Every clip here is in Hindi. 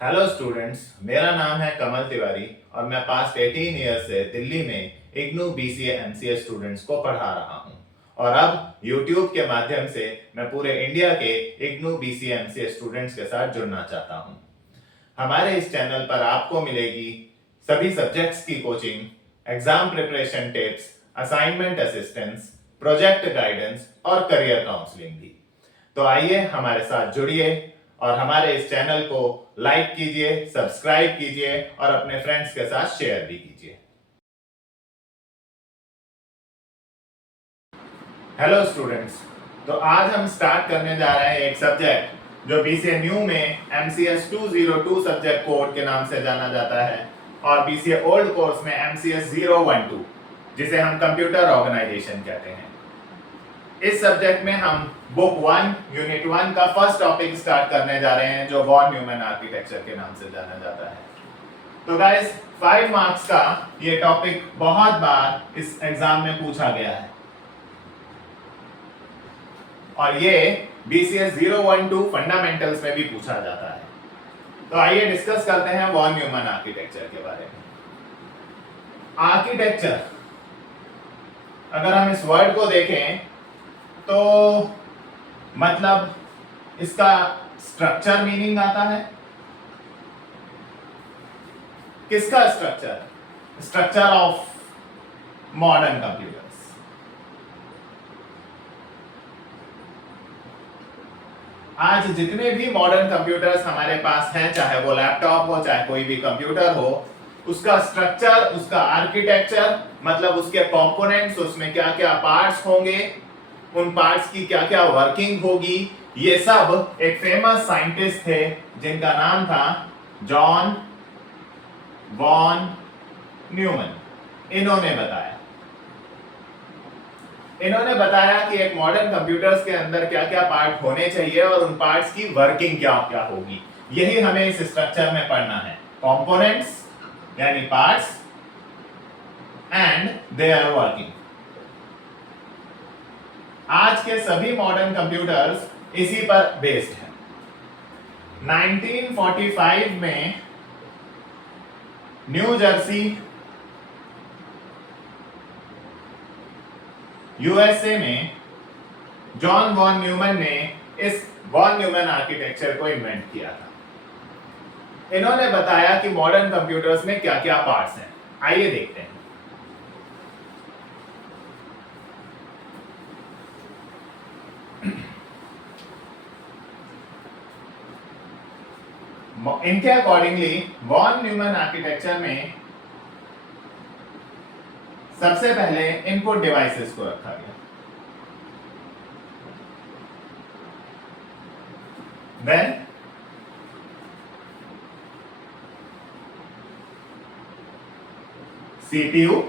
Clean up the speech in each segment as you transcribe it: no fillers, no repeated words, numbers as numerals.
हेलो स्टूडेंट्स, मेरा नाम है कमल तिवारी और मैं पास्ट 18 ईयर्स से दिल्ली में इग्नू बीसीए एमसीए स्टूडेंट्स को पढ़ा रहा हूं और अब यूट्यूब के माध्यम से मैं पूरे इंडिया के इग्नू बीसीए एमसीए स्टूडेंट्स के साथ जुड़ना चाहता हूं। हमारे इस चैनल पर आपको मिलेगी सभी सब्जेक्ट्स की coaching, exam preparation tips, assignment assistance, project guidance और करियर काउंसलिंग भी। तो आइए हमारे साथ जुड़िए और हमारे इस चैनल को लाइक कीजिए, सब्सक्राइब कीजिए और अपने फ्रेंड्स के साथ शेयर भी कीजिए। हेलो स्टूडेंट्स, तो आज हम स्टार्ट करने जा रहे हैं एक सब्जेक्ट जो बीसीए न्यू में एमसीएस 202 सब्जेक्ट कोड के नाम से जाना जाता है और बीसीए ओल्ड कोर्स में एमसीएस 012 जिसे हम कंप्यूटर ऑर्गेनाइजेशन कहते हैं। इस सब्जेक्ट में हम बुक 1 यूनिट 1 का फर्स्ट टॉपिक स्टार्ट करने जा रहे हैं जो वॉन न्यूमैन आर्किटेक्चर के नाम से जाना जाता है। तो गाइस 5 मार्क्स का ये टॉपिक बहुत बार इस एग्जाम में पूछा गया है और ये बीसीएस 012 फंडामेंटल्स में भी पूछा जाता है। तो आइए डिस्कस करते हैं वॉन न्यूमैन आर्किटेक्चर के बारे में। आर्किटेक्चर, अगर हम इस वर्ड को देखें तो मतलब इसका स्ट्रक्चर मीनिंग आता है। किसका structure? Structure of modern computers. आज जितने भी मॉडर्न कंप्यूटर्स हमारे पास हैं, चाहे वो लैपटॉप हो चाहे कोई भी कंप्यूटर हो, उसका स्ट्रक्चर, उसका आर्किटेक्चर मतलब उसके कंपोनेंट्स, उसमें क्या क्या पार्ट्स होंगे, उन पार्ट्स की क्या क्या वर्किंग होगी, ये सब एक फेमस साइंटिस्ट थे जिनका नाम था जॉन वॉन न्यूमैन। इन्होंने बताया कि एक मॉडर्न कंप्यूटर्स के अंदर क्या क्या पार्ट होने चाहिए और उन पार्ट्स की वर्किंग क्या क्या होगी। यही हमें इस स्ट्रक्चर में पढ़ना है। कंपोनेंट्स यानी पार्ट्स एंड देयर वर्किंग। आज के सभी मॉडर्न कंप्यूटर्स इसी पर बेस्ड हैं। 1945 में न्यू जर्सी यूएसए में जॉन वॉन न्यूमैन ने इस वॉन न्यूमैन आर्किटेक्चर को इन्वेंट किया था। इन्होंने बताया कि मॉडर्न कंप्यूटर्स में क्या क्या पार्ट्स हैं। आइए देखते हैं। इनके अकॉर्डिंगली वॉन न्यूमैन आर्किटेक्चर में सबसे पहले इनपुट डिवाइसेस को रखा गया, then CPU,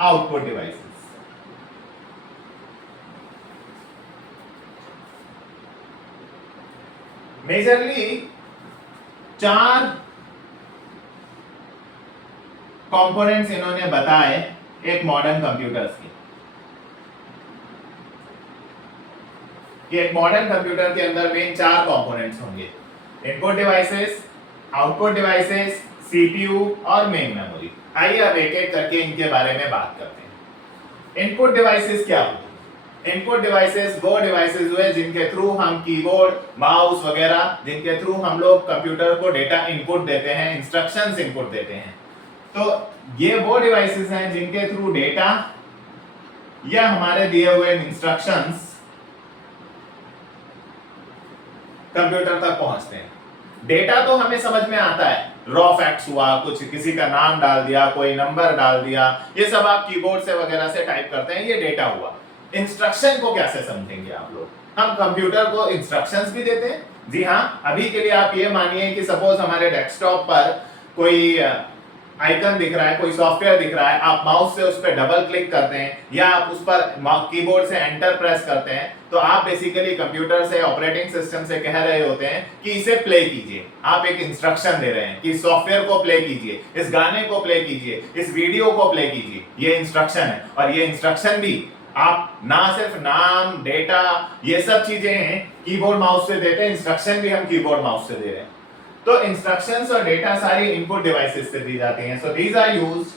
output devices. Majorly 4 components इन्होंने बताए एक मॉडर्न कंप्यूटर्स के। कि एक मॉडर्न कंप्यूटर के अंदर मेन 4 कंपोनेंट्स होंगे, input devices, output devices, CPU और मेन मेमोरी। आइए अब एक एक करके इनके बारे में बात करते हैं। इनपुट डिवाइसेस क्या होते हैं? इनपुट डिवाइसेस वो डिवाइसेस हुए जिनके थ्रू हम कीबोर्ड, माउस वगैरह, जिनके थ्रू हम लोग कंप्यूटर को डेटा इनपुट देते हैं, इंस्ट्रक्शंस इनपुट देते हैं। तो ये वो डिवाइसेस हैं जिनके थ्रू डेटा या हमारे दिए हुए इंस्ट्रक्शंस कंप्यूटर तक पहुंचते हैं। डेटा तो हमें समझ में आता है, रॉ फैक्ट्स हुआ, कुछ किसी का नाम डाल दिया, कोई नंबर डाल दिया, ये सब आप कीबोर्ड से वगैरह से टाइप करते हैं, ये डेटा हुआ। इंस्ट्रक्शन को कैसे समझेंगे आप लोग? हम कंप्यूटर को इंस्ट्रक्शंस भी देते हैं। जी हाँ, अभी के लिए आप ये मानिए कि सपोज हमारे डेस्कटॉप पर कोई आइकन दिख रहा है, कोई सॉफ्टवेयर दिख रहा है, आप माउस से उस पर डबल क्लिक करते हैं या आप उस पर कीबोर्ड से एंटर प्रेस करते हैं, तो आप बेसिकली कंप्यूटर से, ऑपरेटिंग सिस्टम से कह रहे होते हैं कि इसे प्ले कीजिए। आप एक इंस्ट्रक्शन दे रहे हैं कि सॉफ्टवेयर को प्ले कीजिए, इस गाने को प्ले कीजिए, इस वीडियो को प्ले कीजिए। ये इंस्ट्रक्शन है और ये इंस्ट्रक्शन भी आप ना सिर्फ नाम, डेटा, ये सब चीजें कीबोर्ड माउस से देते हैं, इंस्ट्रक्शन भी हम कीबोर्ड माउस से दे रहे हैं। तो इंस्ट्रक्शंस और डेटा सारी इनपुट डिवाइसेस से दी जाती हैं। So these are used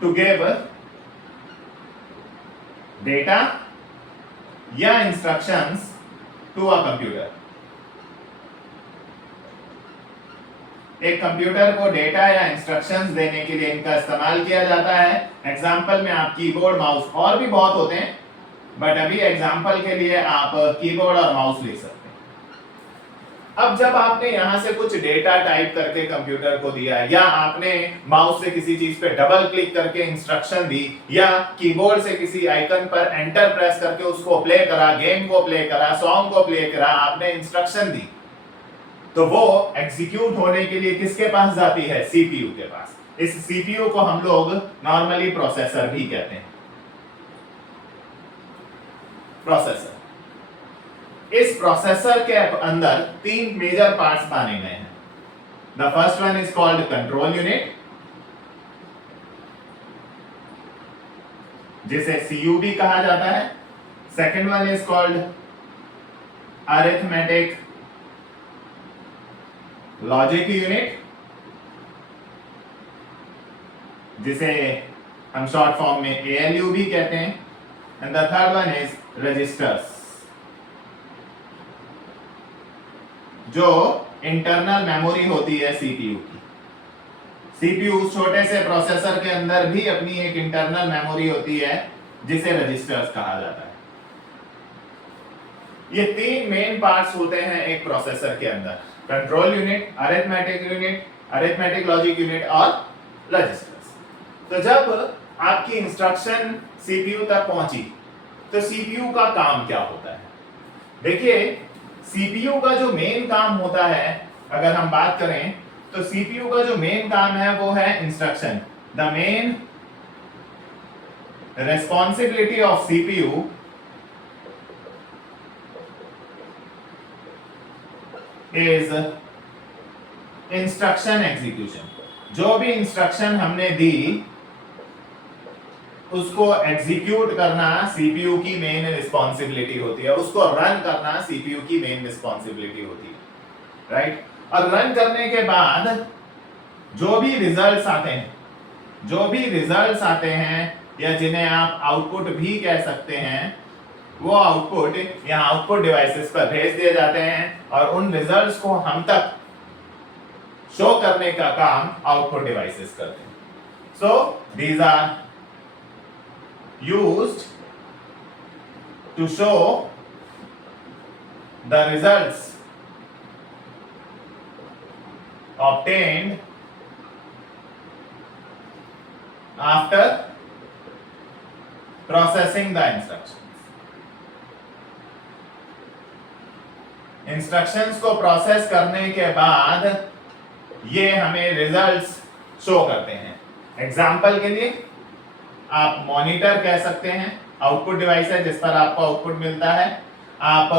to give data या इंस्ट्रक्शंस टू अ कंप्यूटर। एक कंप्यूटर को डेटा या इंस्ट्रक्शंस देने के लिए इनका इस्तेमाल किया जाता है। एग्जांपल में आप कीबोर्ड, माउस, और भी बहुत होते हैं, बट अभी एग्जांपल के लिए आप कीबोर्ड और माउस ले सकते हैं। अब जब आपने यहां से कुछ डेटा टाइप करके कंप्यूटर को दिया, या आपने माउस से किसी चीज पे डबल क्लिक करके इंस्ट्रक्शन दी, या कीबोर्ड से किसी आइकन पर एंटर प्रेस करके उसको प्ले करा, गेम को प्ले करा, सॉन्ग को प्ले करा, आपने इंस्ट्रक्शन दी, तो वो एग्जीक्यूट होने के लिए किसके पास जाती है? सीपीयू के पास। इस सीपीयू को हम लोग नॉर्मली प्रोसेसर भी कहते हैं। प्रोसेसर, इस प्रोसेसर के अंदर तीन मेजर पार्ट्स माने गए हैं। The first one is called control unit, जिसे सीयू भी कहा जाता है। Second one is called arithmetic logic unit, जिसे हम शॉर्ट फॉर्म में एएलयू भी कहते हैं। And the third one is registers, जो इंटरनल मेमोरी होती है सीपीयू की। सीपीयू छोटे से प्रोसेसर के अंदर भी अपनी एक इंटरनल मेमोरी होती है, जिसे रजिस्टर्स कहा जाता है। ये तीन मेन पार्ट्स होते हैं एक प्रोसेसर के अंदर: control unit, arithmetic unit, arithmetic logic unit और रजिस्टर्स। तो जब आपकी इंस्ट्रक्शन सीपीयू तक पहुंची, तो सीपीयू का काम क्या होता है? देखिए, सीपीयू का जो मेन काम होता है, अगर हम बात करें, तो सीपीयू का जो मेन काम है वो है instruction. The main responsibility of CPU is instruction execution. जो भी इंस्ट्रक्शन हमने दी, उसको एग्जीक्यूट करना सीपीयू की मेन रिस्पॉन्सिबिलिटी होती है, उसको रन करना सीपीयू की मेन रिस्पॉन्सिबिलिटी होती है, राइट? और रन करने के बाद जो भी रिजल्ट्स आते हैं, या जिन्हें आप आउटपुट भी कह सकते हैं, वो आउटपुट यहाँ आउटपुट डिवाइसेस पर भेज दिए जाते हैं, और उन रिजल्ट्स को हम तक शो करने का काम आउटपुट डिवाइसेस करते हैं। So these are used to show the results obtained after processing the instructions को प्रोसेस करने के बाद ये हमें रिजल्ट्स शो करते हैं। एग्जाम्पल के लिए आप मॉनिटर कह सकते हैं, आउटपुट डिवाइस है जिस पर आपको आउटपुट मिलता है। आप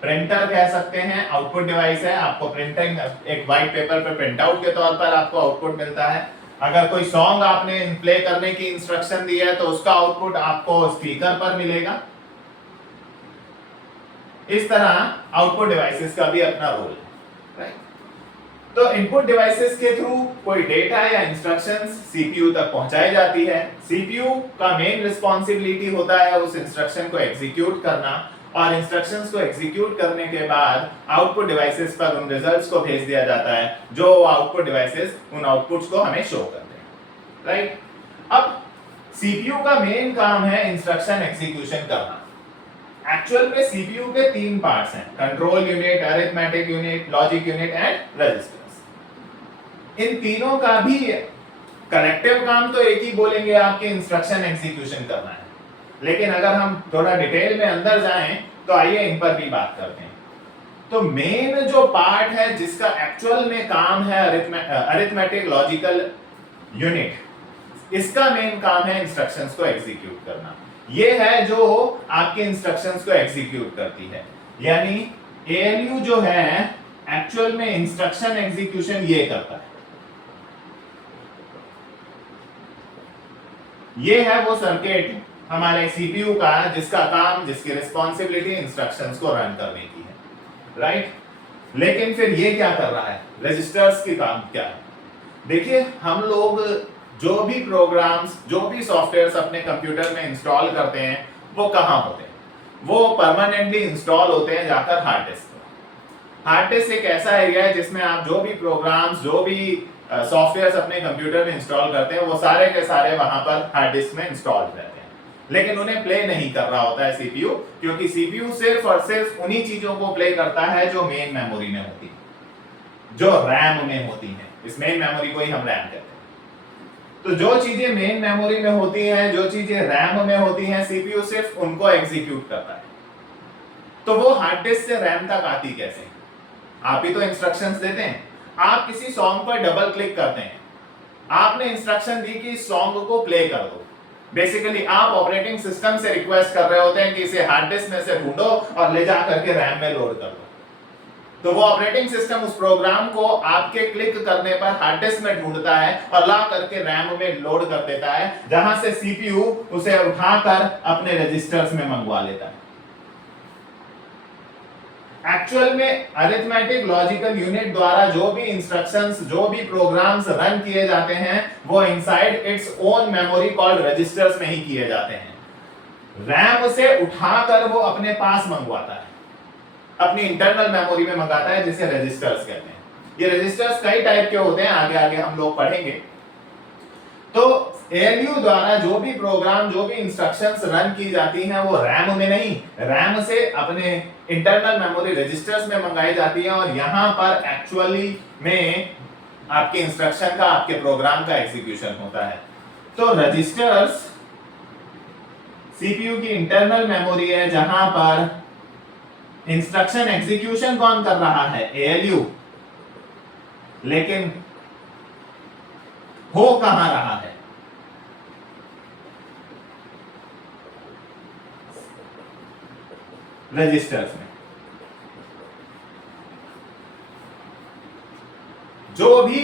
प्रिंटर कह सकते हैं, आउटपुट डिवाइस है, आपको प्रिंटिंग एक व्हाइट पेपर पे प्रिंट आउट के तौर पर आपको आउटपुट मिलता है। अगर कोई सॉन्ग आपने प्ले करने की इंस्ट्रक्शन दी है, तो उसका आउटपुट आपको स्पीकर पर मिलेगा। इस तरह आउटपुट डिवाइसेस का भी अपना रोल है, राइट? तो इनपुट डिवाइसेस के थ्रू कोई डेटा या इंस्ट्रक्शंस सीपीयू तक पहुंचाई जाती है। सीपीयू का मेन रिस्पॉन्सिबिलिटी होता है उस इंस्ट्रक्शन को एग्जीक्यूट करना, और इंस्ट्रक्शंस को एग्जीक्यूट करने के बाद आउटपुट डिवाइसेस पर उन रिजल्ट्स को भेज दिया जाता है, जो आउटपुट डिवाइसेस उन आउटपुट्स को हमें शो करते हैं, राइट? अब सीपीयू का मेन काम है इंस्ट्रक्शन एग्जीक्यूशन करना। एक्चुअल में सीपीयू के तीन पार्ट्स हैं: control unit, arithmetic unit, logic unit and registers. इन तीनों का भी कलेक्टिव काम तो एक ही बोलेंगे, आपके इंस्ट्रक्शन एग्जीक्यूशन करना है। लेकिन अगर हम थोड़ा डिटेल में अंदर जाएं, तो आइए इन पर भी बात करते हैं। तो मेन जो पार्ट है जिसका एक्चुअल में काम है अरिथमेटिक लॉजिकल यूनिट, इसका मेन काम है इंस्ट्रक्शंस को एग्जीक्यूट करना। ये है जो आपके इंस्ट्रक्शंस को एग्जीक्यूट करती है। यानी एएलयू जो है एक्चुअल में इंस्ट्रक्शन एग्जीक्यूशन ये करता है। ये है वो सर्किट हमारे सीपीयू का जिसका काम, जिसकी रिस्पॉन्सिबिलिटी इंस्ट्रक्शंस को रन करने की है, राइट। लेकिन फिर ये क्या कर रहा है, रजिस्टर्स की काम क्या है? देखिए, हम लोग जो भी प्रोग्राम्स, जो भी सॉफ्टवेयर्स अपने कंप्यूटर में इंस्टॉल करते हैं वो कहाँ होते हैं? वो परमानेंटली इंस्टॉल होते हैं जाकर हार्ड डिस्क पर। हार्ड डिस्क एक ऐसा एरिया है जिसमें आप जो भी प्रोग्राम्स, जो भी सॉफ्टवेयर्स अपने कंप्यूटर में इंस्टॉल करते हैं वो सारे के सारे वहां पर हार्ड डिस्क में इंस्टॉल रहते हैं। लेकिन उन्हें प्ले नहीं कर रहा होता है सीपीयू, क्योंकि सीपीयू सिर्फ और सिर्फ उन्हीं चीजों को प्ले करता है जो मेन मेमोरी में होती है, जो रैम में होती है। इस मेन मेमोरी को ही हम रैम कहते हैं। तो जो चीजें मेन मेमोरी में होती हैं, जो चीजें रैम में होती हैं, सीपीयू सिर्फ उनको एग्जीक्यूट करता है। तो वो हार्ड डिस्क से रैम तक आती कैसे? आप ही तो इंस्ट्रक्शंस देते हैं। आप किसी सॉन्ग पर डबल क्लिक करते हैं, आपने इंस्ट्रक्शन दी कि इस सॉन्ग को प्ले कर दो। बेसिकली आप ऑपरेटिंग सिस्टम से रिक्वेस्ट कर रहे होते हैं कि इसे हार्ड डिस्क में से ढूंढो और ले जा करके रैम में लोड कर दो। तो वो ऑपरेटिंग सिस्टम उस प्रोग्राम को आपके क्लिक करने पर हार्ड डिस्क में ढूंढता है और ला करके रैम में लोड कर देता है, जहां से सीपीयू उसे उठाकर अपने रजिस्टर्स में मंगवा लेता है। एक्चुअल में अरिथमेटिक लॉजिकल यूनिट द्वारा जो भी इंस्ट्रक्शंस, जो भी प्रोग्राम्स रन किए जाते हैं वो inside its own memory called registers में ही किए जाते हैं। रैम से उठाकर वो अपने पास मंगवाता है, अपनी इंटरनल मेमोरी में मंगाता है, जिसे रजिस्टर्स कहते हैं। ये रजिस्टर्स कई टाइप के होते हैं, आगे आगे हम लोग पढ़ेंगे। तो एएलयू द्वारा जो भी प्रोग्राम, जो भी इंस्ट्रक्शंस रन की जाती हैं वो रैम में नहीं, रैम से अपने इंटरनल मेमोरी रजिस्टर्स में मंगाई जाती है, और यहां पर एक्चुअली में आपके इंस्ट्रक्शन का, आपके प्रोग्राम का एग्जीक्यूशन होता है। तो रजिस्टर्स सीपीयू की इंटरनल मेमोरी है, जहां पर इंस्ट्रक्शन एग्जीक्यूशन कौन कर रहा है? एएलयू। लेकिन हो कहां रहा है? रजिस्टर्स में। जो भी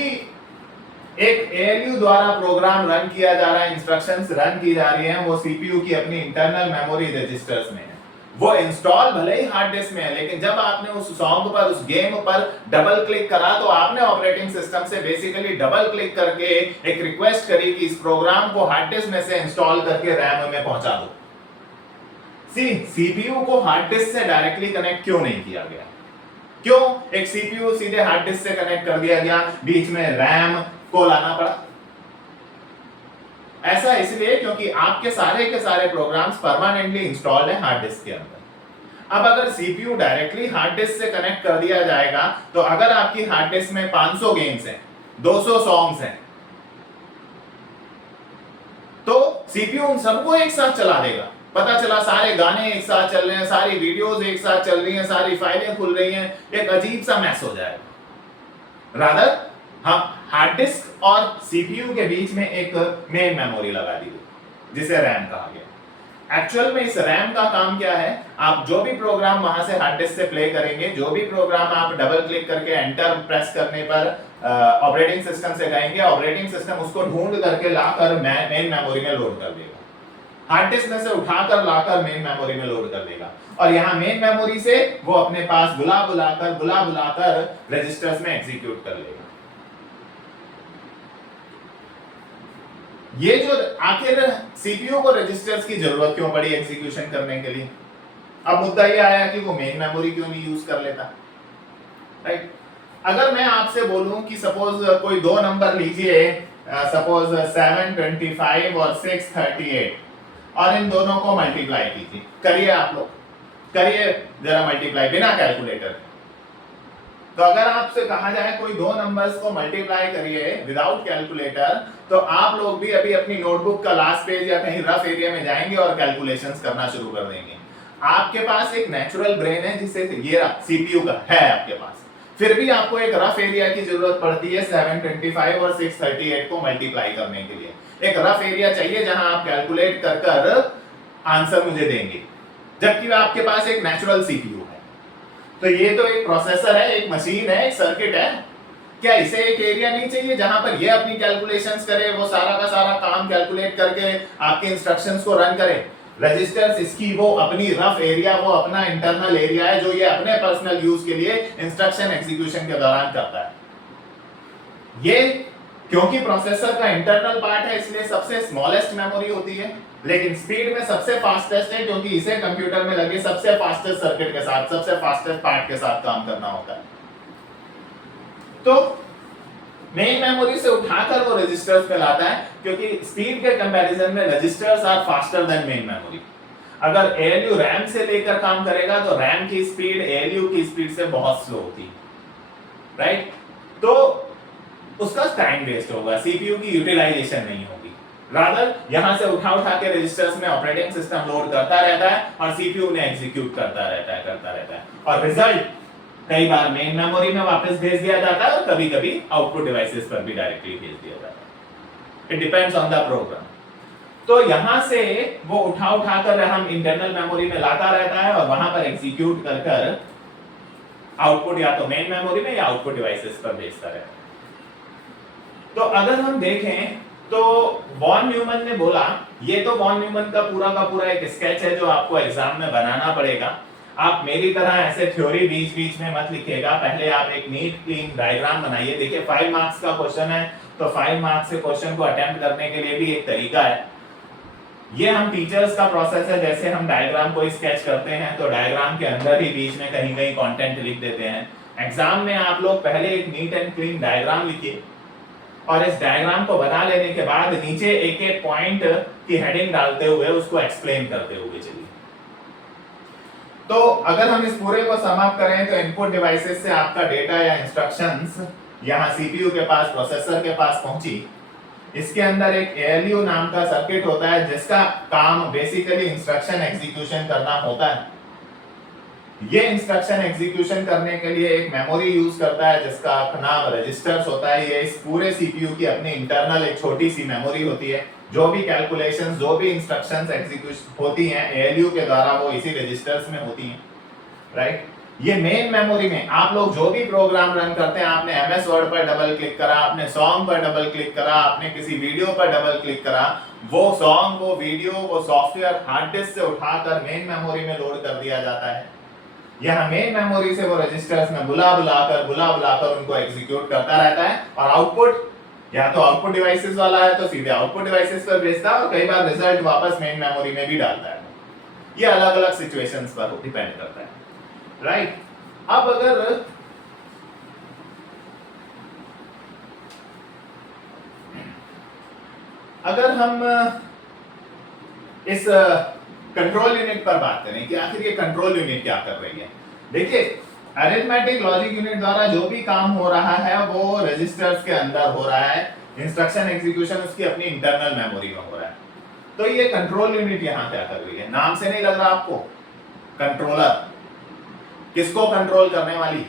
एक एएलयू द्वारा प्रोग्राम रन किया जा रहा है, इंस्ट्रक्शंस रन की जा रही हैं, वो सीपीयू की अपनी इंटरनल मेमोरी रजिस्टर्स में है। वो इंस्टॉल भले ही हार्ड डिस्क में है, लेकिन जब आपने उस सॉन्ग पर, उस गेम पर डबल क्लिक करा तो आपने ऑपरेटिंग सिस्टम से बेसिकली डबल क्लिक करके एक रिक्वेस्ट करी कि इस प्रोग्राम को हार्ड डिस्क में से इंस्टॉल करके रैम में पहुंचा दो। सीपीयू को हार्ड डिस्क से डायरेक्टली कनेक्ट क्यों नहीं किया गया? क्यों एक सीपीयू सीधे हार्ड डिस्क से कनेक्ट कर दिया गया, बीच में रैम को लाना पड़ा? ऐसा इसलिए क्योंकि आपके सारे के सारे प्रोग्राम्स परमानेंटली इंस्टॉल्ड है हार्ड डिस्क के अंदर। अब अगर सीपीयू डायरेक्टली हार्ड डिस्क से कनेक्ट कर दिया जाएगा, तो अगर आपकी हार्ड डिस्क में 500 गेम्स हैं, 200 सॉन्ग्स हैं, तो सीपीयू उन सबको एक साथ चला देगा। पता चला सारे गाने एक साथ चल रहे हैं, सारी वीडियोस एक साथ चल रही हैं, सारी फाइलें खुल रही हैं, एक अजीब सा मैस हो जाएगा। रादर हम हार्ड डिस्क और सीपीयू के बीच में एक मेन मेमोरी लगा दी जिसे रैम कहा गया। एक्चुअल में इस रैम का काम क्या है? आप जो भी प्रोग्राम वहां से हार्ड डिस्क से प्ले करेंगे, जो भी प्रोग्राम आप डबल क्लिक करके एंटर प्रेस करने पर ऑपरेटिंग सिस्टम से कहेंगे, ऑपरेटिंग सिस्टम उसको ढूंढ करके लाकर मेन मेमोरी में लोड कर देगा। हार्ड डिस्क में से उठाकर लाकर मेन मेमोरी में लोड कर देगा, और यहां मेन मेमोरी से वो अपने पास बुला बुलाकर रजिस्टर्स में एग्जीक्यूट कर लेगा। ये जो आखिर सीपीयू को रजिस्टर्स की जरूरत क्यों पड़ी एग्जीक्यूशन करने के लिए? अब मुद्दा ये आया कि वो मेन मेमोरी क्यों नहीं यूज कर लेता, राइट? अगर मैं आपसे बोलूं कि सपोज कोई दो नंबर लीजिए, सपोज 725 और 638, और इन दोनों को मल्टीप्लाई कीजिए। करिए, आप लोग करिए जरा मल्टीप्लाई बिना कैलकुलेटर। तो अगर आपसे कहा जाए कोई दो नंबर्स को मल्टीप्लाई करिए विदाउट कैलकुलेटर, तो आप लोग भी अभी अपनी नोटबुक का लास्ट पेज या कहीं रफ एरिया में जाएंगे और कैलकुलेशंस करना शुरू कर देंगे। आपके पास एक नेचुरल ब्रेन है जिसे ये सीपीयू का है आपके पास, फिर भी आपको एक रफ एरिया की जरूरत पड़ती है 725 और 638 को मल्टीप्लाई करने के लिए। एक रफ एरिया चाहिए जहां आप कैलकुलेट कर कर आंसर मुझे देंगे, जबकि आपके पास एक नेचुरल सीपीयू है। तो ये तो एक प्रोसेसर है, एक मशीन है, एक सर्किट है, क्या इसे एक एरिया नहीं चाहिए जहां पर ये अपनी कैलकुलेशंस करे, वो सारा का सारा काम कैलकुलेट करके आपके इंस्ट्रक्शंस को रन करे? रजिस्टर्स इसकी वो अपनी रफ एरिया, वो अपना इंटरनल एरिया है जो ये अपने पर्सनल यूज के लिए इंस्ट्रक्शन एग्जीक्यूशन के दौरान करता है। ये क्योंकि प्रोसेसर का इंटरनल पार्ट है इसलिए सबसे स्मॉलेस्ट मेमोरी होती है, लेकिन स्पीड में सबसे फास्टेस्ट है क्योंकि इसे कंप्यूटर में लगे सबसे फास्टेस्ट सर्किट के साथ, सबसे फास्टेस्ट पार्ट के साथ काम करना होता है। तो मेन मेमोरी से उठाकर वो रजिस्टर्स पे लाता है क्योंकि स्पीड के कंपैरिजन में registers are faster than main memory. अगर एएलयू रैम से लेकर काम करेगा तो रैम की स्पीड एएलयू की स्पीड से बहुत स्लो होती है, राइट? तो उसका टाइम वेस्ट होगा, सीपीयू की यूटिलाइजेशन नहीं होगी। रादर यहां से उठा के रजिस्टर्स में ऑपरेटिंग सिस्टम लोड करता रहता है और सीपीयू उन्हें एग्जीक्यूट करता रहता है और रिजल्ट कई बार मेन मेमोरी में वापस भेज दिया जाता है और कभी-कभी आउटपुट डिवाइसेस पर भी डायरेक्टली भेज दिया जाता है। It depends on the program. तो यहां से वो उठा कर हम इंटरनल मेमोरी में लाता रहता है और वहां पर एग्जीक्यूट कर आउटपुट या तो मेन मेमोरी में या आउटपुट डिवाइसेस पर भेजता रहता है। तो अगर हम देखें तो वॉन न्यूमन ने बोला, ये तो वॉन न्यूमन का पूरा एक स्केच है जो आपको एग्जाम में बनाना पड़ेगा। आप मेरी तरह ऐसे थ्योरी बीच में मत लिखिएगा, पहले आप एक नीट क्लीन डायग्राम बनाइए। देखिए 5 मार्क्स का क्वेश्चन है तो 5 मार्क्स से क्वेश्चन को अटेम्प्ट करने के लिए भी एक तरीका है। ये हम टीचर्स का प्रोसेस है, जैसे हम डायग्राम को स्केच करते हैं तो डायग्राम के अंदर ही बीच में कहीं कंटेंट लिख देते हैं। एग्जाम में आप लोग पहले एक नीट एंड क्लीन डायग्राम लिखिए और इस डायग्राम को बना लेने के बाद नीचे एक पॉइंट की हेडिंग डालते हुए उसको एक्सप्लेन करते हुए चलिए। तो अगर हम इस पूरे को समाप्त करें तो इनपुट डिवाइसेस से आपका डेटा या इंस्ट्रक्शंस यहां सीपीयू के पास, प्रोसेसर के पास पहुंची। इसके अंदर एक एएलयू नाम का सर्किट होता है जिसका काम बेसिकली इंस्ट्रक्शन एग्जीक्यूशन करना होता है। ये इंस्ट्रक्शन एग्जीक्यूशन करने के लिए एक मेमोरी यूज करता है जिसका नाम रजिस्टर्स होता है। ये इस पूरे सीपीयू की अपनी इंटरनल एक छोटी सी मेमोरी होती है। जो भी कैलकुलेशंस, जो भी इंस्ट्रक्शंस एग्जीक्यूट होती हैं एएलयू के द्वारा वो इसी रजिस्टर्स में होती हैं, राइट? ये मेन मेमोरी में आप लोग जो भी प्रोग्राम रन करते हैं, आपने एमएस वर्ड पर डबल क्लिक करा, आपने सॉन्ग पर डबल क्लिक करा, आपने किसी वीडियो पर डबल क्लिक करा, वो सॉन्ग, वो वीडियो, वो सॉफ्टवेयर हार्ड डिस्क से उठाकर मेन मेमोरी में लोड कर दिया जाता है। यहाँ मेन मेमोरी से वो रजिस्टर्स में बुला बुलाकर उनको एग्जीक्यूट करता रहता है और आउटपुट या तो आउटपुट डिवाइसेस वाला है तो सीधे आउटपुट डिवाइसेस पर भेजता है और कई बार रिजल्ट वापस मेन मेमोरी में भी डालता है। ये अलग-अलग सिचुएशंस पर डिपेंड करता है, राइट? अब अगर हम इस कंट्रोल यूनिट पर बात करें कि आखिर ये कंट्रोल यूनिट क्या कर रही है। देखिए अरिथमेटिक लॉजिक यूनिट द्वारा जो भी काम हो रहा है वो रजिस्टर्स के अंदर हो रहा है, इंस्ट्रक्शन एग्जीक्यूशन उसकी अपनी इंटरनल मेमोरी में हो रहा है। तो ये कंट्रोल यूनिट यहाँ क्या कर रही है? नाम से नहीं लग रहा आपको? कंट्रोलर किसको कंट्रोल करने वाली?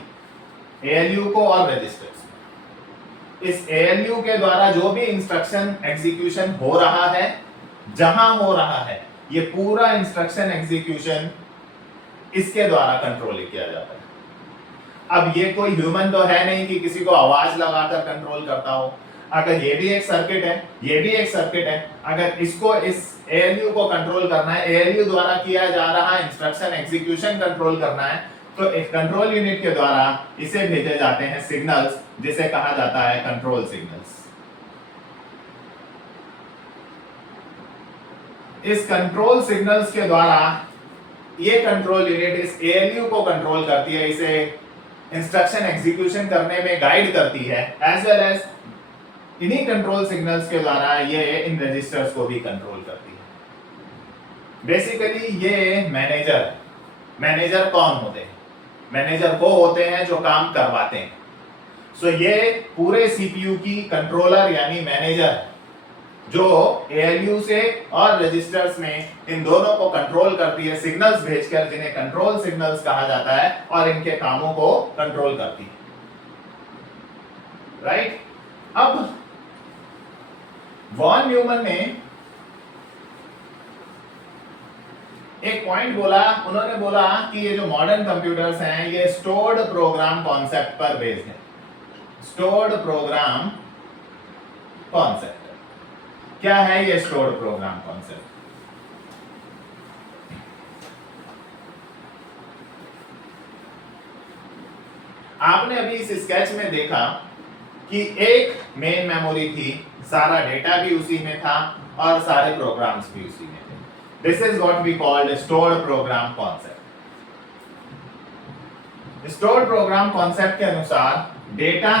एएलयू को और रजिस्टर्स। इस एएलयू के द्वारा जो भी इंस्ट्रक्शन एग्जीक्यूशन हो रहा है, जहां हो रहा है, ये पूरा इंस्ट्रक्शन एग्जीक्यूशन इसके द्वारा कंट्रोल किया जाता है। अब ये कोई ह्यूमन तो है नहीं कि किसी को आवाज लगाकर कंट्रोल करता हो। अगर ये भी एक सर्किट है, ये भी एक सर्किट है, अगर इसको इस एएलयू को कंट्रोल करना है, एएलयू द्वारा किया जा रहा इंस्ट्रक्शन एग्जीक्यूशन कंट्रोल करना है, तो एक कंट्रोल यूनिट के द्वारा इसे भेजे जाते हैं सिग्नल्स, जिसे कहा जाता है कंट्रोल सिग्नल्स। इस कंट्रोल सिग्नल्स के द्वारा ये कंट्रोल यूनिट इस एएलयू को कंट्रोल करती है, इसे इंस्ट्रक्शन एग्जीक्यूशन करने में गाइड करती है, एज वेल एज इन्हीं कंट्रोल सिग्नल्स के द्वारा ये इन रजिस्टर्स को भी कंट्रोल करती है। बेसिकली ये मैनेजर कौन होते हैं? मैनेजर वो होते हैं जो काम करवाते हैं। सो ये पूरे सीपीयू की कंट्रोलर यानी मैनेजर जो एएलयू से और रजिस्टर्स में इन दोनों को कंट्रोल करती है, सिग्नल्स भेजकर, जिन्हें कंट्रोल सिग्नल्स कहा जाता है, और इनके कामों को कंट्रोल करती है, राइट? अब वॉन न्यूमन ने एक पॉइंट बोला, उन्होंने बोला कि ये जो मॉडर्न कंप्यूटर्स हैं ये स्टोर्ड प्रोग्राम कॉन्सेप्ट पर बेस्ड है। Stored program concept. क्या है ये स्टोर्ड प्रोग्राम कॉन्सेप्ट? आपने अभी इस स्केच में देखा कि एक मेन मेमोरी थी, सारा डेटा भी उसी में था और सारे प्रोग्राम्स भी उसी में थे। This is what we called stored program concept. Stored program concept के अनुसार डेटा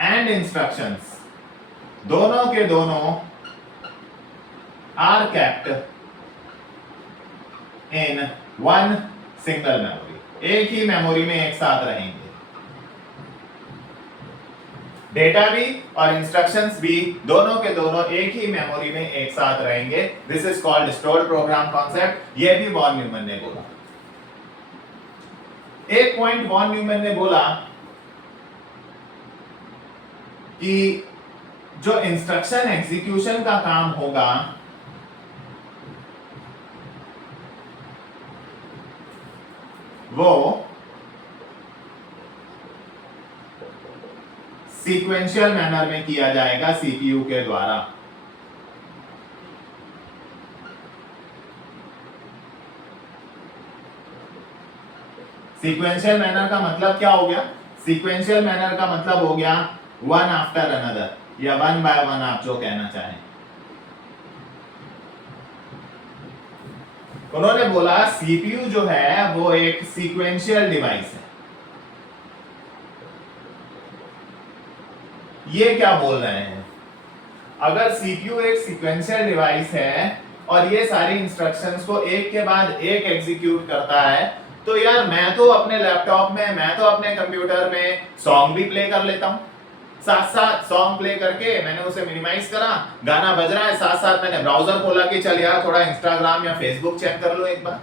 एंड इंस्ट्रक्शंस दोनों के दोनों are kept in one single memory. एक ही मेमोरी में एक साथ रहेंगे। डेटा भी और इंस्ट्रक्शंस भी दोनों के दोनों एक ही मेमोरी में एक साथ रहेंगे। This is called stored program concept. ये भी वॉन न्यूमन ने बोला। एक पॉइंट वॉन न्यूमन ने बोला कि जो इंस्ट्रक्शन एग्जीक्यूशन का काम होगा वो सीक्वेंशियल मैनर में किया जाएगा सीपीयू के द्वारा। सीक्वेंशियल मैनर का मतलब क्या हो गया? सीक्वेंशियल मैनर का मतलब हो गया वन आफ्टर अनदर या वन बाय वन, आप जो कहना चाहें। उन्होंने बोला सीपीयू जो है वो एक सीक्वेंशियल डिवाइस है। ये क्या बोल रहे हैं? अगर सीपीयू एक सीक्वेंशियल डिवाइस है और ये सारी इंस्ट्रक्शंस को एक के बाद एक एग्जीक्यूट करता है, तो यार मैं तो अपने लैपटॉप में, मैं तो अपने कंप्यूटर में सॉन्ग भी प्ले कर लेता हूं। साथ साथ सॉन्ग प्ले करके मैंने उसे मिनिमाइज करा, गाना बज रहा है, साथ साथ मैंने ब्राउजर खोला कि चल यार थोड़ा इंस्टाग्राम या फेसबुक चेक कर लो एक बार।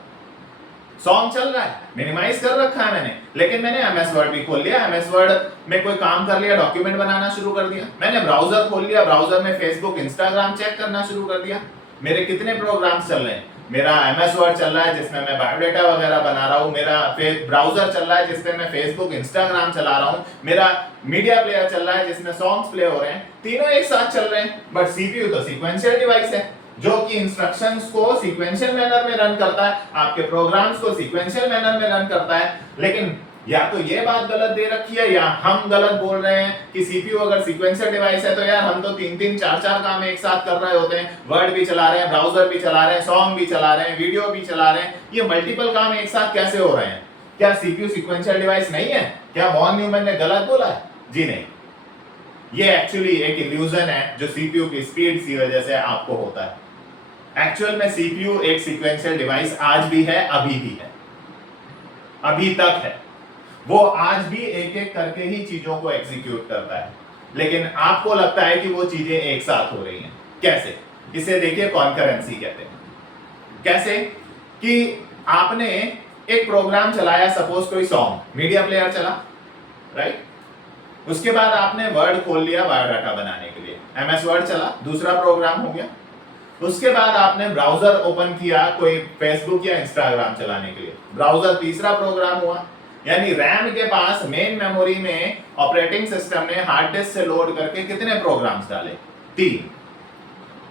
सॉन्ग चल रहा है, मिनिमाइज कर रखा है मैंने, लेकिन मैंने एमएस वर्ड भी खोल लिया, एमएस वर्ड में कोई काम कर लिया, डॉक्यूमेंट बनाना शुरू कर दिया। मैंने ब्राउजर खोल लिया, ब्राउजर में फेसबुक, इंस्टाग्राम चेक करना शुरू कर दिया। मेरे कितने प्रोग्राम्स चल रहे हैं? मेरा एमएस वर्ड चल रहा है जिसमें मैं बायोडाटा वगैरह बना रहा हूँ, मेरा ब्राउजर चल रहा है जिसमें मैं फेसबुक, इंस्टाग्राम चला रहा हूँ, मेरा मीडिया प्लेयर चल रहा है जिसमें सॉन्ग्स प्ले हो रहे हैं। तीनों एक साथ चल रहे हैं। बट सीपीयू तो सीक्वेंशियल डिवाइस है जो कि इंस्ट्रक्शंस को सीक्वेंशियल मैनर में रन करता है, आपके प्रोग्राम्स को सीक्वेंशियल मैनर में रन करता है। लेकिन या तो ये बात गलत दे रखी है या हम गलत बोल रहे हैं कि सीपीयू अगर सीक्वेंशियल डिवाइस है तो यार हम तो 3-3 4-4 काम एक साथ कर रहे होते हैं। वर्ड भी चला रहे हैं, ब्राउजर भी चला रहे हैं, सॉन्ग भी चला रहे हैं, वीडियो भी चला रहे हैं। ये मल्टीपल काम एक साथ कैसे हो रहे हैं? क्या सीपीयू सीक्वेंशियल डिवाइस नहीं है? क्या वॉन न्यूमन ने गलत बोला है? जी नहीं, ये एक्चुअली एक इल्यूजन है जो सीपीयू की स्पीड की वजह से आपको होता है। एक्चुअल में सीपीयू एक सीक्वेंशियल डिवाइस आज भी है, अभी भी है, अभी तक है। वो आज भी एक एक करके ही चीजों को एग्जीक्यूट करता है, लेकिन आपको लगता है कि वो चीजें एक साथ हो रही हैं। कैसे? इसे देखिए, कॉन्करेंसी कहते हैं। कैसे? कि आपने एक प्रोग्राम चलाया, सपोज कोई सॉन्ग, मीडिया प्लेयर चला, राइट? उसके बाद आपने वर्ड खोल लिया बायोडाटा बनाने के लिए, एमएस वर्ड चला, दूसरा प्रोग्राम हो गया। उसके बाद आपने ब्राउजर ओपन किया कोई फेसबुक या इंस्टाग्राम चलाने के लिए, ब्राउजर तीसरा प्रोग्राम हुआ। यानी रैम के पास मेन मेमोरी में ऑपरेटिंग सिस्टम ने हार्ड डिस्क से लोड करके कितने प्रोग्राम्स डाले? 3।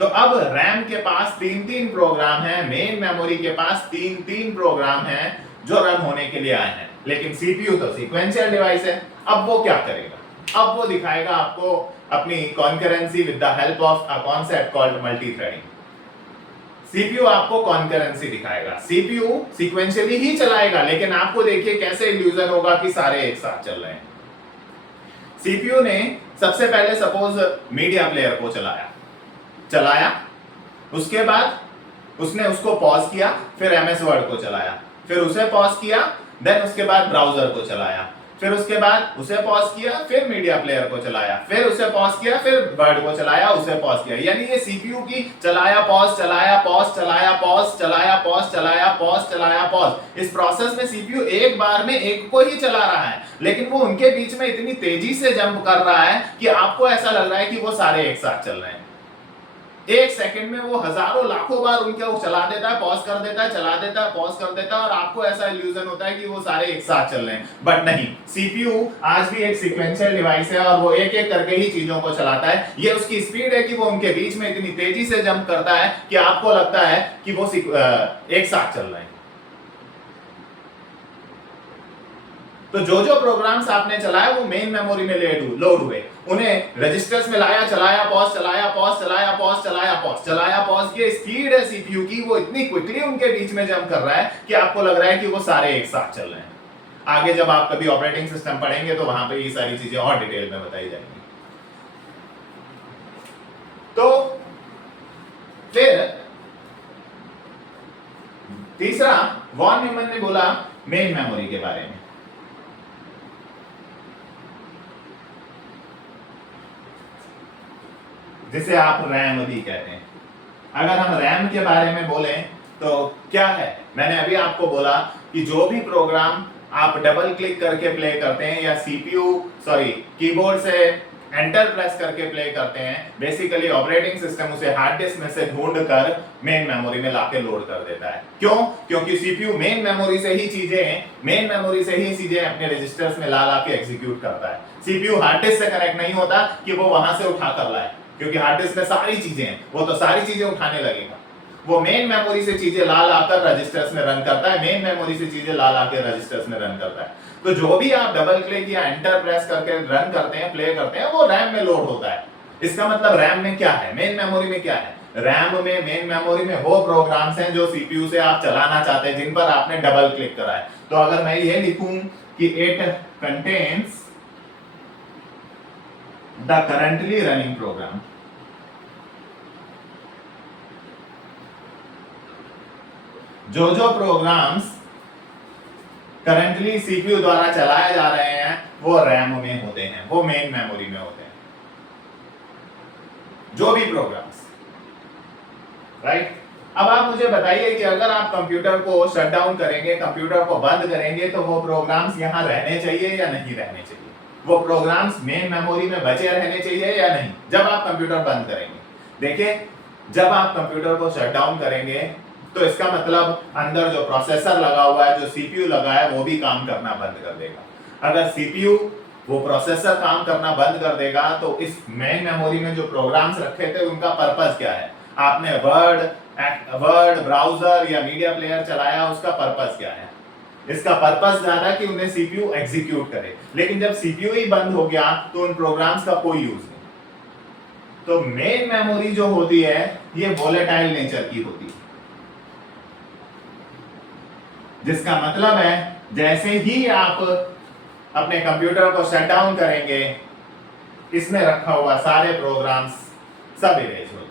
तो अब रैम के पास 3-3 प्रोग्राम हैं, मेन मेमोरी के पास 3-3 प्रोग्राम हैं जो रन होने के लिए आए हैं। लेकिन सीपीयू तो सीक्वेंशियल डिवाइस है। अब वो क्या करेगा? अब वो दिखाएगा आपको अपनी concurrency with the help of a concept called multithreading. CPU आपको कॉन्करेंसी दिखाएगा। सीपीयू सीक्वेंशियली ही चलाएगा, लेकिन आपको देखिए कैसे इल्यूजन होगा कि सारे एक साथ चल रहे हैं। सीपीयू ने सबसे पहले सपोज मीडिया प्लेयर को चलाया, उसके बाद उसने उसको पॉज किया, फिर एमएस वर्ड को चलाया, फिर उसे पॉज किया, देन उसके बाद ब्राउजर को चलाया, फिर उसके बाद उसे पॉज किया, फिर मीडिया प्लेयर को चलाया, फिर उसे पॉज किया, फिर वर्ड को चलाया, उसे पॉज किया। यानी ये सीपीयू की चलाया पॉज, चलाया पॉज, चलाया पॉज, चलाया पॉज, चलाया पॉज, चलाया पॉज। इस प्रोसेस में सीपीयू एक बार में एक को ही चला रहा है, लेकिन वो उनके बीच में इतनी तेजी से जंप कर रहा है कि आपको ऐसा लग रहा है कि वो सारे एक साथ चल रहे हैं। एक सेकंड में वो हजारों लाखों बार उनका वो चला देता है, पॉज कर देता है, चला देता है, पॉज कर देता है, और आपको ऐसा इल्यूजन होता है कि वो सारे एक साथ चल रहे हैं, बट नहीं। सीपीयू आज भी एक सीक्वेंशियल डिवाइस है और वो एक एक करके ही चीजों को चलाता है। ये उसकी स्पीड है कि वो उनके बीच में इतनी तेजी से जंप करता है कि आपको लगता है कि वो एक साथ चल रहे हैं। तो जो जो प्रोग्राम्स आपने चलाए वो मेन मेमोरी में लोड हुए, उन्हें रजिस्टर्स में लाया, चलाया, पॉज, चलाया, पॉज, चलाया, पॉज, चलाया, पॉज, चलाया, पॉज। ये स्पीड है सीपीयू की, वो इतनी क्विकली उनके बीच में जंप कर रहा है कि आपको लग रहा है कि वो सारे एक साथ चल रहे हैं। आगे जब आप कभी ऑपरेटिंग सिस्टम पढ़ेंगे तो वहां पे ये सारी चीजें और डिटेल में बताई जाएंगी। तो फिर तीसरा, वॉन न्यूमन ने बोला मेन मेमोरी के बारे में। जिसे आप रैम भी कहते हैं। अगर हम रैम के बारे में बोलें तो क्या है, मैंने अभी आपको बोला कि जो भी प्रोग्राम आप डबल क्लिक करके प्ले करते हैं या कीबोर्ड से एंटर प्रेस करके प्ले करते हैं, बेसिकली ऑपरेटिंग सिस्टम उसे हार्ड डिस्क में से ढूंढ कर मेन मेमोरी में लाके लोड कर देता है। क्यों? क्योंकि सीपीयू मेन मेमोरी से ही चीजें अपने रजिस्टर्स में ला के एग्जीक्यूट करता है। सीपीयू हार्ड डिस्क से कनेक्ट नहीं होता कि वो वहां से उठा कर लाए, क्योंकि हार्ड डिस्क में सारी चीजें हैं, वो तो सारी चीजें उठाने लगेगा। वो मेन मेमोरी से चीजें ला कर रजिस्टर्स में रन करता है, मेन मेमोरी से चीजें ला के रजिस्टर्स में रन करता है। तो जो भी आप डबल क्लिक या एंटर प्रेस करके रन करते हैं, प्ले करते हैं, वो रैम में लोड होता है। इसका मतलब रैम में क्या है, मेन मेमोरी में क्या है? रैम में, मेन मेमोरी में वो प्रोग्राम्स हैं जो सीपीयू से आप चलाना चाहते हैं, जिन पर आपने डबल क्लिक करा है। तो अगर मैं ये लिखूं कि it contains the currently running program, जो जो प्रोग्राम्स करंटली सीपीयू द्वारा चलाए जा रहे हैं वो रैम में होते हैं, वो मेन मेमोरी में होते हैं। जो भी प्रोग्राम्स, राइट? अब आप मुझे बताइए कि अगर आप कंप्यूटर को शट डाउन करेंगे, कंप्यूटर को बंद करेंगे, तो वो प्रोग्राम्स यहां रहने चाहिए या नहीं रहने चाहिए? वो प्रोग्राम्स मेन मेमोरी में बचे रहने चाहिए या नहीं जब आप कंप्यूटर बंद करेंगे? देखिए, जब आप कंप्यूटर को शट डाउन करेंगे तो इसका मतलब अंदर जो प्रोसेसर लगा हुआ है, जो सीपीयू लगा है, वो भी काम करना बंद कर देगा। अगर सीपीयू, वो प्रोसेसर काम करना बंद कर देगा तो इस मेन मेमोरी में जो प्रोग्राम्स रखे थे उनका पर्पस क्या है? आपने वर्ड ब्राउजर या मीडिया प्लेयर चलाया, उसका पर्पस क्या है? इसका पर्पस ज्यादा कि उन्हें सीपीयू एग्जीक्यूट करे। लेकिन जब सीपीयू ही बंद हो गया तो उन प्रोग्राम्स का कोई यूज नहीं। तो मेन मेमोरी जो होती है ये वोलेटाइल नेचर की होती है, जिसका मतलब है जैसे ही आप अपने कंप्यूटर को शट डाउन करेंगे, इसमें रखा हुआ सारे प्रोग्राम्स सब इरेज हो जाए।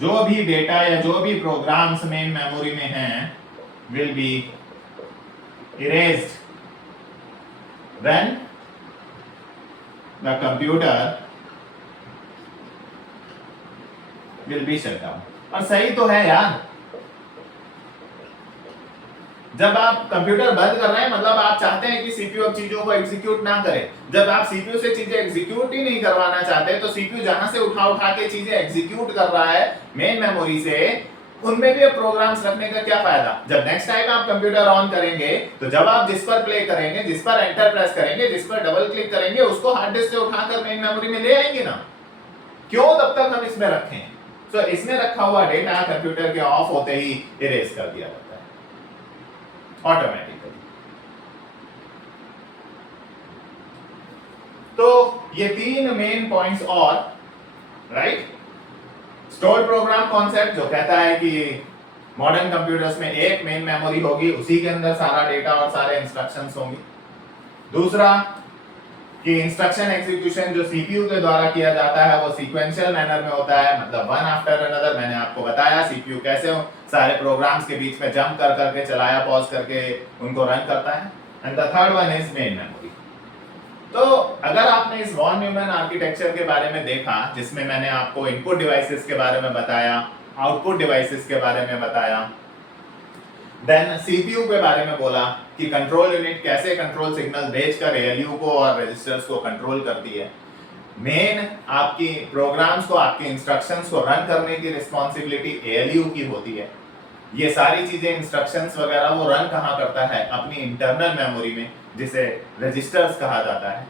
जो भी डेटा या जो भी प्रोग्राम्स मेन मेमोरी में हैं will be erased when the computer will be shut down। और सही तो है यार, जब आप कंप्यूटर बंद कर रहे हैं मतलब आप चाहते हैं कि सीपीयू अब चीजों को एग्जीक्यूट ना करे। जब आप सीपीयू से चीजें एग्जीक्यूट ही नहीं करवाना चाहते तो सीपीयू जहां से उठा के चीजें एग्जीक्यूट कर रहा है मेन मेमोरी से, उनमें भी प्रोग्राम्स रखने का क्या फायदा? जब नेक्स्ट टाइम आप कंप्यूटर ऑन करेंगे तो जब आप जिस पर प्ले करेंगे, जिस पर एंटर प्रेस करेंगे, जिस पर डबल क्लिक करेंगे, उसको हार्ड डिस्क से उठाकर मेन मेमोरी में ले आएंगे ना। क्यों तब तक हम इसमें रखें? तो इसमें रखा हुआ डेटा कंप्यूटर के ऑफ होते ही इरेज कर दिया जाता है ऑटोमेटिकली। तो ये तीन मेन पॉइंट्स और, राइट? स्टोर्ड प्रोग्राम कॉन्सेप्ट जो कहता है कि मॉडर्न कंप्यूटर्स में एक मेन मेमोरी होगी, उसी के अंदर सारा डेटा और सारे इंस्ट्रक्शंस होंगे। दूसरा कि इंस्ट्रक्शन एग्जीक्यूशन जो सीपीयू के द्वारा किया जाता है वो सीक्वेंशियल मैनर में होता है, मतलब वन आफ्टर अनदर। मैंने आपको बताया सीपीयू कैसे सारे प्रोग्राम्स के बीच में जंप कर करके, चलाया, पॉज करके उनको रन करता है। And the third one is main memory. तो अगर आपने इस वॉन न्यूमन आर्किटेक्चर के बारे में देखा, जिसमें मैंने आपको इनपुट डिवाइसेस के बारे में बताया, आउटपुट डिवाइसेस के बारे में बताया, देन सीपीयू के बारे में बोला कि कंट्रोल यूनिट कैसे कंट्रोल सिग्नल भेजकर एएलयू को और रजिस्टर्स को कंट्रोल करती है। मेन आपकी प्रोग्राम्स को, आपके इंस्ट्रक्शंस को रन करने की रिस्पॉन्सिबिलिटी एएलयू की होती है। ये सारी चीजें, इंस्ट्रक्शंस वगैरह वो रन कहाँ करता है? अपनी इंटरनल मेमोरी में, जिसे रजिस्टर्स कहा जाता है।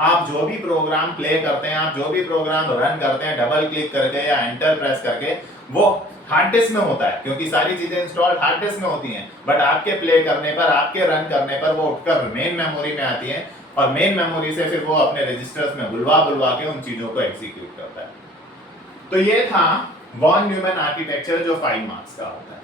आप जो भी प्रोग्राम प्ले करते हैं, आप जो भी प्रोग्राम रन करते हैं डबल क्लिक करके या एंटर प्रेस करके, वो हार्ड डिस्क में होता है, क्योंकि सारी चीजें इंस्टॉल हार्ड डिस्क में होती हैं। बट आपके प्ले करने पर, आपके रन करने पर वो उठकर मेन मेमोरी में आती है, और मेन मेमोरी से फिर वो अपने रजिस्टर्स में बुलवा बुलवा के उन चीजों को एग्जीक्यूट करता है। तो ये था वॉन न्यूमैन आर्किटेक्चर, जो 5 मार्क्स का होता है।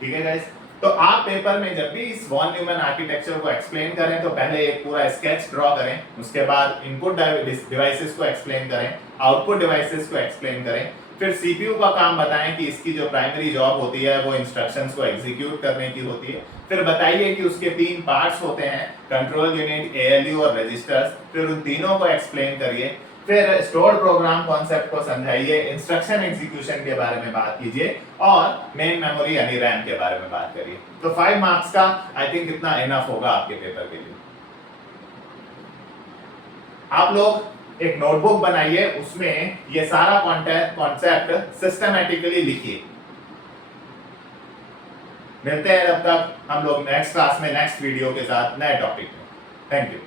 ठीक है गाइस, तो आप पेपर में जब भी इस वॉन न्यूमैन आर्किटेक्चर को एक्सप्लेन करें तो पहले एक पूरा स्केच ड्रॉ करें, उसके बाद इनपुट डिवाइसेस को एक्सप्लेन करें, आउटपुट डिवाइसेस को एक्सप्लेन करें, फिर सीपीयू का काम बताएं कि इसकी जो प्राइमरी जॉब होती है वो इंस्ट्रक्शंस को एग्जीक्यूट करने की होती है। फिर बताइए कि उसके 3 पार्ट्स होते हैं, कंट्रोल यूनिट, एएलयू और रजिस्टर्स। फिर उन तीनों को एक्सप्लेन करिए। फिर स्टोर्ड प्रोग्राम कॉन्सेप्ट को समझाइए, इंस्ट्रक्शन एग्जीक्यूशन के बारे में बात कीजिए, और मेन मेमोरी यानी रैम के बारे में बात करिए। तो 5 मार्क्स का आई थिंक इतना इनफ होगा आपके पेपर के लिए। आप लोग एक नोटबुक बनाइए, उसमें ये सारा कॉन्सेप्ट सिस्टमैटिकली लिखिए। मिलते हैं, तब तक हम लोग नेक्स्ट क्लास में नेक्स्ट वीडियो के साथ नए टॉपिक में। Thank you.